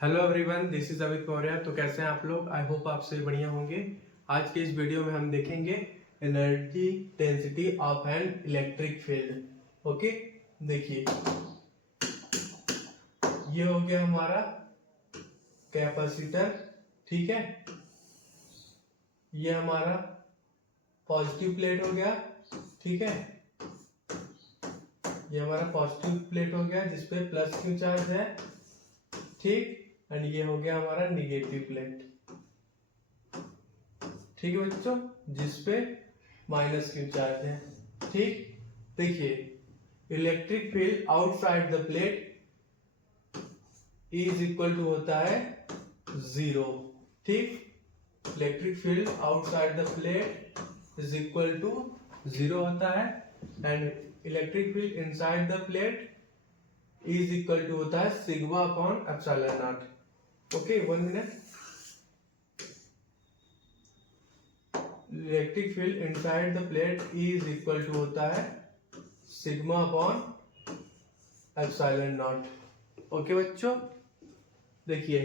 Hello everyone, this is Amit Maurya. तो कैसे हैं आप लोग? आई होप आप सभी बढ़िया होंगे। आज के इस वीडियो में हम देखेंगे energy density of an electric field. Okay, देखिए ये हो गया हमारा कैपेसिटर, ठीक है। ये हमारा पॉजिटिव प्लेट हो गया, ठीक है। ये हमारा पॉजिटिव प्लेट हो गया जिसपे प्लस क्यू चार्ज है, ठीक। एंड ये हो गया हमारा निगेटिव प्लेट, ठीक है बच्चों, जिसपे माइनस क्यू चार्ज है, ठीक। देखिए electric field outside the plate is equal to होता है 0, ठीक। Electric field outside the plate is equal to 0 होता है and electric field inside the plate is equal to होता है sigma upon epsilon naught. Okay, 1 minute. Electric field inside the plate is equal to होता है sigma upon epsilon naught. Okay बच्चों, देखिए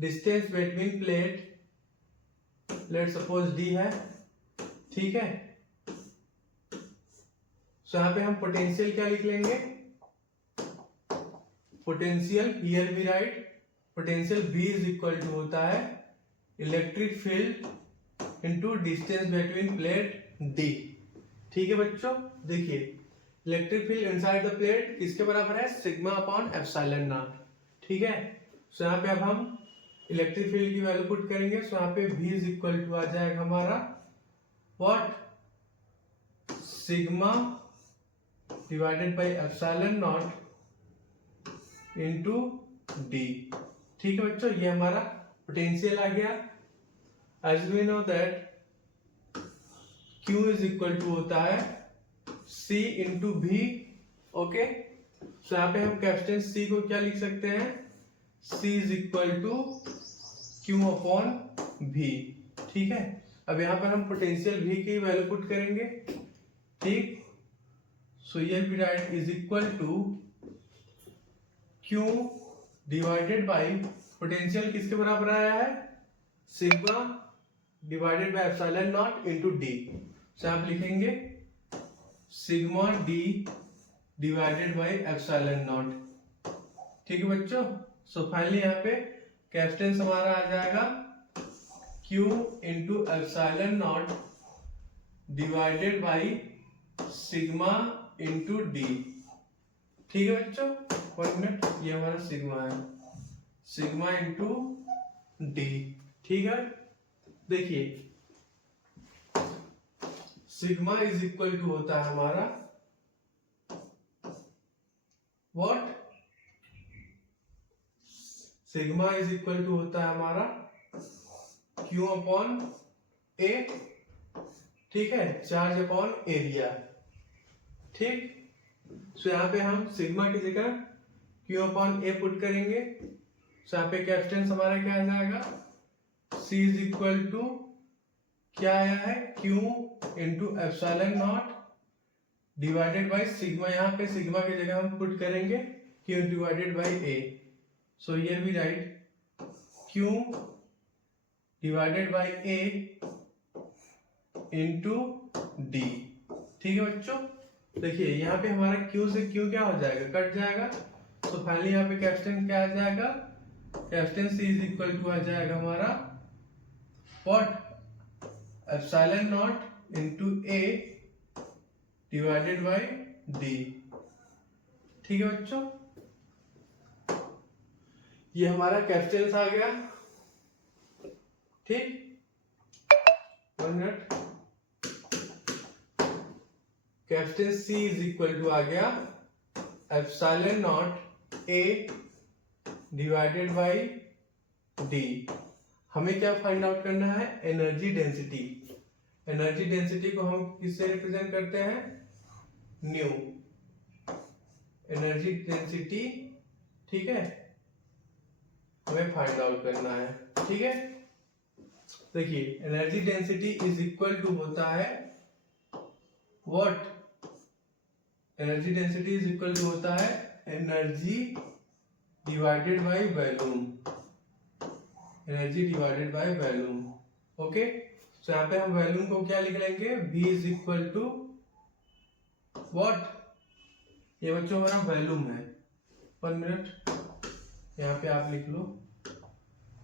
distance between plate, let suppose D है, ठीक है। सो यहां पे हम पोटेंशियल क्या लिख लेंगे? Potential here we write potential V is equal to होता है electric field into distance between plate D, ठीक है बच्चों। देखिए electric field inside the plate किसके बराबर है? सिग्मा अपॉन एप्सिलॉन नॉट, ठीक है। सो यहाँ पे अब हम इलेक्ट्रिक फील्ड की वैल्यू पुट करेंगे। सो यहाँ पे V इज इक्वल टू आ जाएगा हमारा what? Sigma divided by epsilon not into D, ठीक है बच्चों। ये हमारा पोटेंशियल आ गया। As we know that Q is equal to होता है C into V, okay. So यहाँ पे हम कैपेसिटेंस C को क्या लिख सकते हैं? C is equal to Q upon V, ठीक है। अब यहाँ पर हम पोटेंशियल V की वैल्यू पुट करेंगे, ठीक। सो ये भी right is equal to Q divided by potential किसके बराबर आया है? Sigma divided by epsilon not into D. So आप लिखेंगे sigma D divided by epsilon not, ठीक है बच्चों। सो फाइनली यहाँ पे कैपेसिटेंस हमारा आ जाएगा Q into epsilon not divided by sigma into D, ठीक है बच्चों। 1 मिनट, ये हमारा सिग्मा है, सिग्मा इंटू डी, ठीक है। देखिए सिग्मा इज इक्वल टू होता है हमारा what? Sigma is equal to होता है हमारा Q अपॉन A, ठीक है, चार्ज अपॉन एरिया, ठीक। सो यहाँ पे हम सिग्मा की जगह Q अपॉन A पुट करेंगे। सो यहाँ पे कैपेसिटेंस हमारा क्या आ जाएगा? C इज इक्वल टू क्या आया है? Q into epsilon not divided by sigma. यहाँ पे सिग्मा की जगह हम पुट करेंगे Q डिवाइडेड बाई A। सो ये भी right Q divided by A into D, ठीक है बच्चों। देखिए यहाँ पे हमारा Q से Q क्या हो जाएगा? कट जाएगा। तो फाइनली यहाँ पे कैपेसिटेंस क्या आ जाएगा? Capacitance C is equal to आ जाएगा हमारा what? Epsilon not into A divided by D, ठीक है बच्चों। ये हमारा कैपेसिटेंस आ गया, ठीक। 1 minute. Capacitance C is equal to आ गया epsilon not A divided by D। हमें क्या फाइंड आउट करना है? Energy density. एनर्जी डेंसिटी को हम किससे रिप्रेजेंट करते हैं? न्यू, एनर्जी डेंसिटी, ठीक है, हमें फाइंड आउट करना है, ठीक है। देखिए energy density is equal to होता है what? Energy density is equal to होता है energy divided by volume, energy divided by volume. Okay, तो यहाँ पे हम वॉल्यूम को क्या लिख लेंगे, V is equal to what, ये बच्चों हमारा वॉल्यूम है। 1 मिनट, यहाँ पे आप लिख लो,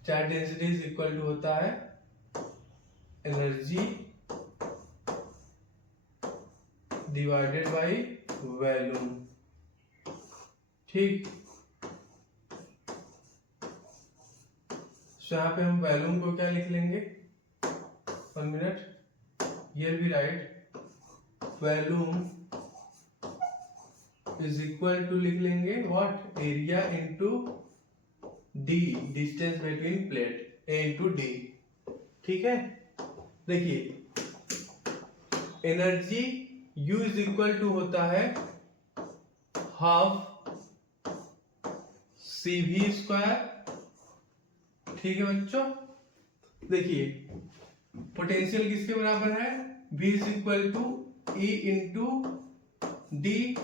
charge density is equal to होता है एनर्जी डिवाइडेड बाय वॉल्यूम। ठीक, तो यहाँ पे हम वॉल्यूम को क्या लिख लेंगे, 1 minute, here we write volume is equal to लिख लेंगे what, area into D, distance between plate, A into D. ठीक है, देखिए energy U is equal to होता है हाफ CV स्क्वायर। ठीक है बच्चों, देखिए पोटेंशियल किसके बराबर है, V is equal to E into D.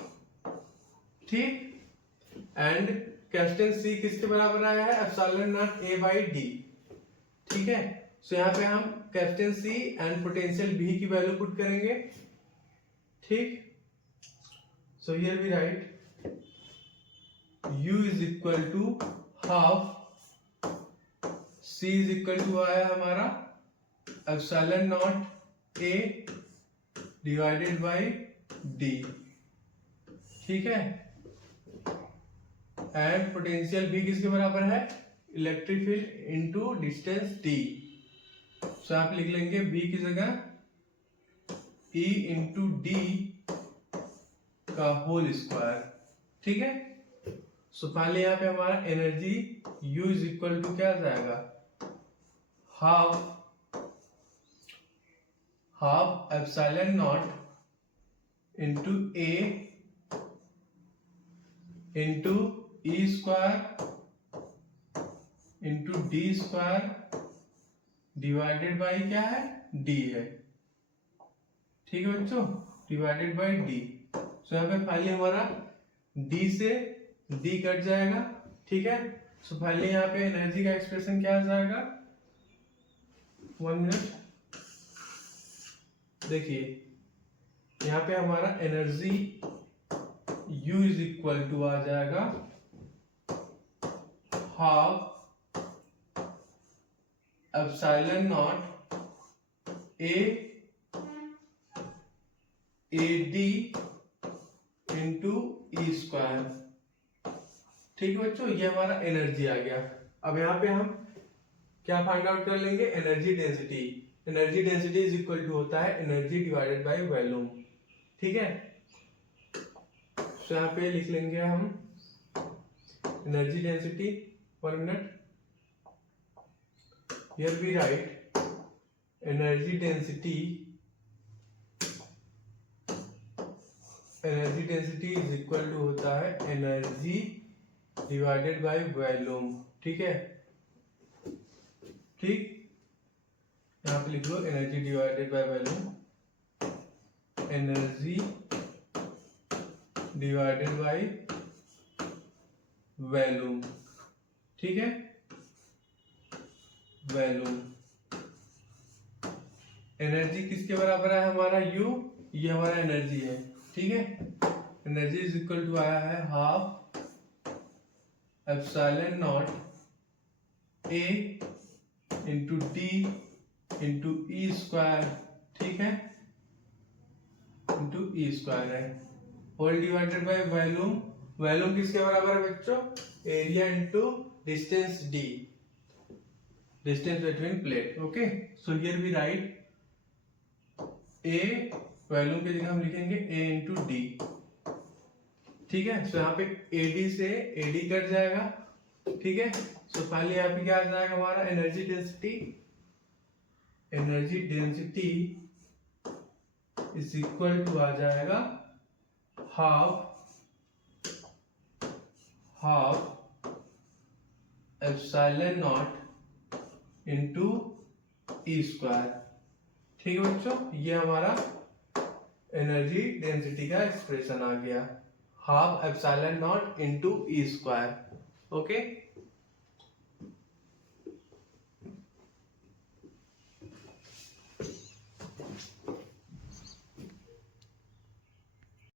ठीक, एंड कैपिटल C किसके बराबर आया है, epsilon not A by D. ठीक है, सो यहाँ पे हम capital C and potential V की वैल्यू पुट करेंगे। ठीक, so here we write U is equal to half, C is equal to आया हमारा epsilon not A divided by D। ठीक है, एंड पोटेंशियल V किसके बराबर है, electric field into distance D। So आप लिख लेंगे V की जगह E इंटू डी का होल स्क्वायर। ठीक है, सो पहले यहाँ पे हमारा energy U is equal to क्या जाएगा, half epsilon not into A into E square into D square divided by क्या है, D है। ठीक है बच्चों, डिवाइडेड बाई D। सो यहाँ पे फाइनली हमारा D से D कट जाएगा। ठीक है, सो फाइनली यहाँ पे एनर्जी का एक्सप्रेशन क्या आ जाएगा, 1 मिनट, देखिए यहाँ पे हमारा energy U is equal to आ जाएगा half epsilon not A D into E square. ठीक है बच्चों, ये हमारा एनर्जी आ गया। अब यहाँ पे हम क्या फाइंड आउट कर लेंगे, energy density. Energy density is equal to होता है एनर्जी डिवाइडेड बाय वॉल्यूम। ठीक है, तो यहाँ पे लिख लेंगे हम energy density, 1 minute, here we write energy density is equal to होता है एनर्जी डिवाइडेड बाय वॉल्यूम। ठीक है, ठीक, यहाँ पे लिख low energy divided by volume, energy divided by volume. ठीक है, वॉल्यूम, एनर्जी किसके बराबर है हमारा U, ये हमारा एनर्जी है। ठीक है, एनर्जी इज इक्वल टू आया है half epsilon not A into D into E square. ठीक है, इंटू ई स्क्वायर है, whole divided by volume. Volume किसके बराबर है बच्चों, area into distance D, distance between plate. Okay, so here we write A, volume की जगह हम लिखेंगे A इंटू डी। ठीक है, सो यहाँ पे AD से AD कट जाएगा। ठीक है, सो फाइनली यहाँ पे क्या आ जाएगा हमारा energy density, energy density is equal to आ जाएगा half epsilon not into E square. ठीक है बच्चों, ये हमारा एनर्जी डेंसिटी का एक्सप्रेशन आ गया, half epsilon not into E square. Okay.